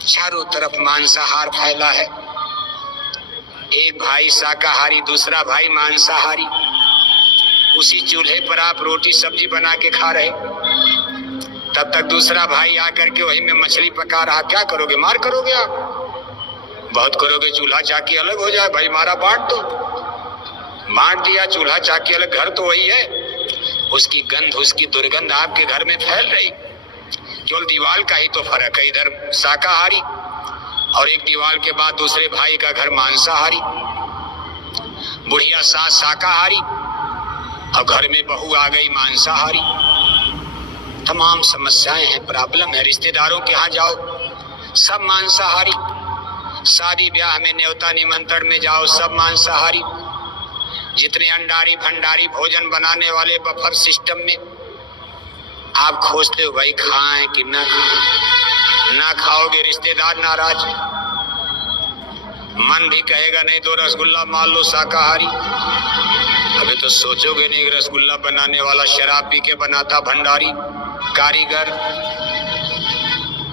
चारों तरफ मांसाहार फैला है। एक भाई शाकाहारी, दूसरा भाई मांसाहारी। उसी चूल्हे पर आप रोटी सब्जी बना के खा रहे, तब तक दूसरा भाई आकर के वही में मछली पका रहा। क्या करोगे? मार करोगे आप? बहुत करोगे, चूल्हा चाकी अलग हो जाए। भाई मारा, बांट दो। बांट दिया, चूल्हा चाकी अलग, घर तो वही है। उसकी गंध, उसकी दुर्गंध आपके घर में फैल रही। केवल दीवार का ही तो फर्क है, इधर शाकाहारी और एक दीवार के बाद दूसरे भाई का घर मांसाहारी। बुढ़िया सास शाकाहारी और घर में बहू आ गई मांसाहारी। तमाम समस्याएं हैं, प्रॉब्लम है। रिश्तेदारों के यहाँ जाओ सब मांसाहारी, शादी ब्याह में न्योता निमंत्रण में जाओ सब मांसाहारी। जितने अंडारी भंडारी भोजन बनाने वाले बफर सिस्टम में आप खोजते हो भाई खाएं कि ना खाएं। ना खाओगे रिश्तेदार नाराज, मन भी कहेगा नहीं तो रसगुल्ला मान लो शाकाहारी। अभी तो सोचोगे नहीं, रसगुल्ला बनाने वाला शराब पी के बनाता भंडारी कारीगर,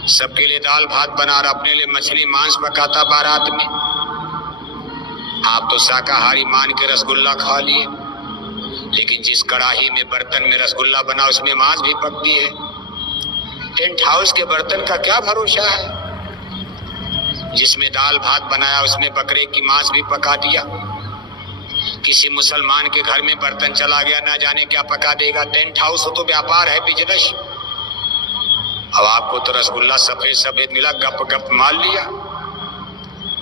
सबके लिए दाल भात बना रहा, अपने लिए मछली मांस पकाता बारात में। आप तो शाकाहारी मान के रसगुल्ला खा लिए, लेकिन जिस कढ़ाई में बर्तन में रसगुल्ला बना उसमें मांस भी पकती है। टेंट हाउस के बर्तन का क्या भरोसा है? जिसमें दाल भात बनाया उसमें बकरे की मांस भी पका दिया। किसी मुसलमान के घर में बर्तन चला गया, ना जाने क्या पका देगा। टेंट हाउस हो तो व्यापार है, बिजनेस। अब आपको तो रसगुल्ला सफेद सफेद मिला, गप गप मार लिया।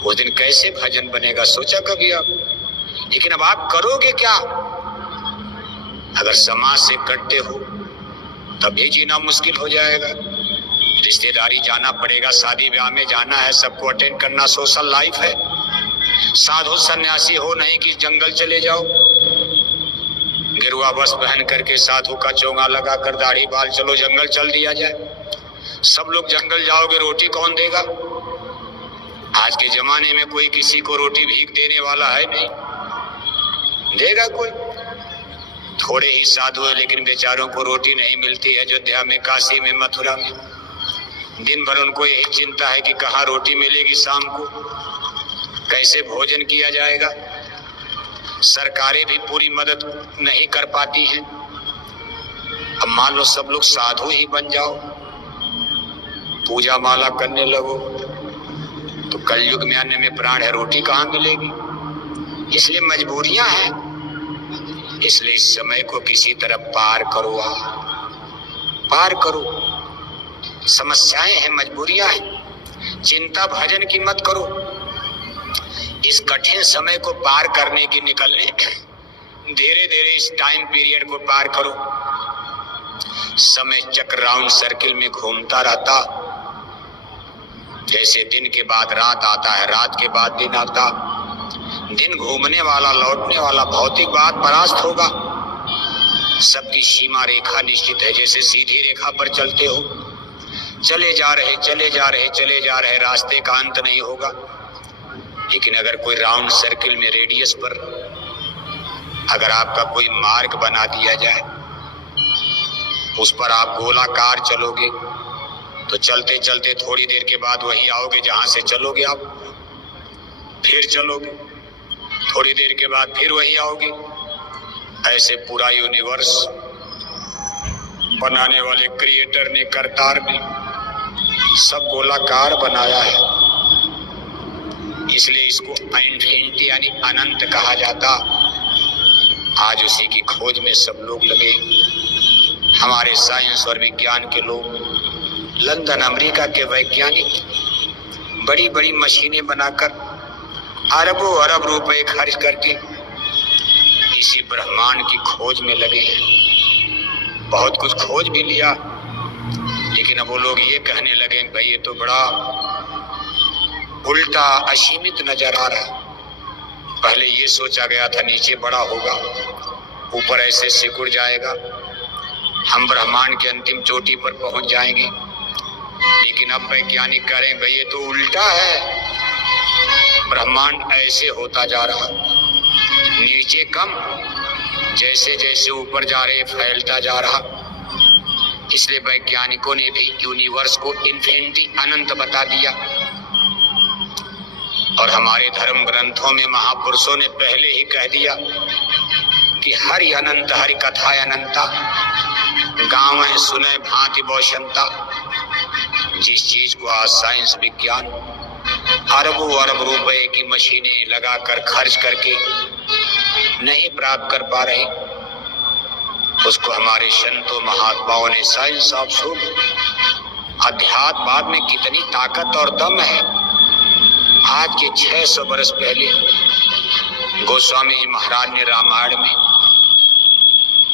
उस दिन कैसे भजन बनेगा सोचा कभी आप? लेकिन अब आप करोगे क्या? अगर समाज से कटते हो तभी जीना मुश्किल हो जाएगा। रिश्तेदारी जाना पड़ेगा, शादी ब्याह में जाना है, सबको अटेंड करना, सोशल लाइफ है। साधु सन्यासी हो नहीं कि जंगल चले जाओ, गिरुआ बस पहन करके साधु का चोंगा लगा कर दाढ़ी बाल चलो जंगल चल दिया जाए। सब लोग जंगल जाओगे, रोटी कौन देगा? आज के जमाने में कोई किसी को रोटी भीख देने वाला है नहीं, देगा कोई? थोड़े ही साधु है, लेकिन बेचारों को रोटी नहीं मिलती है। अयोध्या में, काशी में, मथुरा में दिन भर उनको यही चिंता है कि कहाँ रोटी मिलेगी शाम को, कैसे भोजन किया जाएगा। सरकारें भी पूरी मदद नहीं कर पाती हैं। अब मान लो सब लोग साधु ही बन जाओ, पूजा माला करने लगो, तो कलयुग में अन्न में प्राण है, रोटी कहाँ मिलेगी? इसलिए मजबूरियां हैं। इसलिए इस समय को किसी तरह पार करो, पार करो। समस्याएं हैं, मजबूरियां हैं, चिंता भजन की मत करो। इस कठिन समय को पार करने की निकलने, धीरे धीरे इस टाइम पीरियड को पार करो। समय चक्र राउंड सर्किल में घूमता रहता। जैसे दिन के बाद रात आता है, रात के बाद दिन आता। दिन घूमने वाला, लौटने वाला, भौतिक बात परास्त होगा। सबकी सीमा रेखा निश्चित है। जैसे सीधी रेखा पर चलते हो, चले जा रहे चले जा रहे चले जा रहे, रास्ते का अंत नहीं होगा। लेकिन अगर कोई राउंड सर्किल में, रेडियस पर अगर आपका कोई मार्ग बना दिया जाए, उस पर आप गोलाकार चलोगे, तो चलते चलते थोड़ी देर के बाद वही आओगे जहां से चलोगे आप। फिर चलोगे, थोड़ी देर के बाद फिर वही आओगे। ऐसे पूरा यूनिवर्स बनाने वाले क्रिएटर ने, करतार ने सब गोलाकार बनाया है। इसलिए इसको इन्फिनिटी यानी अनंत कहा जाता। आज उसी की खोज में सब लोग लगे। हमारे साइंस और विज्ञान के लोग, लंदन अमेरिका के वैज्ञानिक बड़ी बड़ी मशीनें बनाकर अरबों अरब रुपए खर्च करके इसी ब्रह्मांड की खोज में लगे हैं। बहुत कुछ खोज भी लिया, लेकिन अब वो लोग ये कहने लगे भाई ये तो बड़ा उल्टा असीमित नजर आ रहा। पहले ये सोचा गया था नीचे बड़ा होगा, ऊपर ऐसे सिकुड़ जाएगा, हम ब्रह्मांड के अंतिम चोटी पर पहुंच जाएंगे। लेकिन अब वैज्ञानिक कह रहे हैं भाई ये तो उल्टा है, ब्रह्मांड ऐसे होता जा रहा, नीचे कम, जैसे जैसे ऊपर जा रहे फैलता जा रहा। इसलिए वैज्ञानिकों ने भी यूनिवर्स को इन्फिनिटी अनंत बता दिया। और हमारे धर्म ग्रंथों में महापुरुषों ने पहले ही कह दिया कि हरि अनंत हरि कथा अनंता, गाँव है सुने भांति बौशंता। जिस चीज को आज साइंस विज्ञान अरबों अरब रुपए की मशीनें लगाकर खर्च करके नहीं प्राप्त कर पा रहे, उसको हमारे संतों महात्माओं ने साइंस ऑफ सोल, अध्यात्मवाद में कितनी ताकत और दम है। आज के 600 वर्ष पहले गोस्वामी जी महाराज ने रामायण में,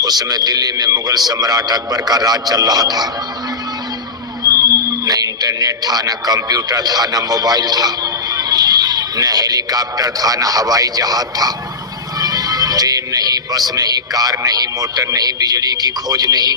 उस समय दिल्ली में मुगल सम्राट अकबर का राज चल रहा था। न इंटरनेट था, न कंप्यूटर था, न मोबाइल था, न हेलीकॉप्टर था, न हवाई जहाज था, ट्रेन नहीं, बस नहीं, कार नहीं, मोटर नहीं, बिजली की खोज नहीं।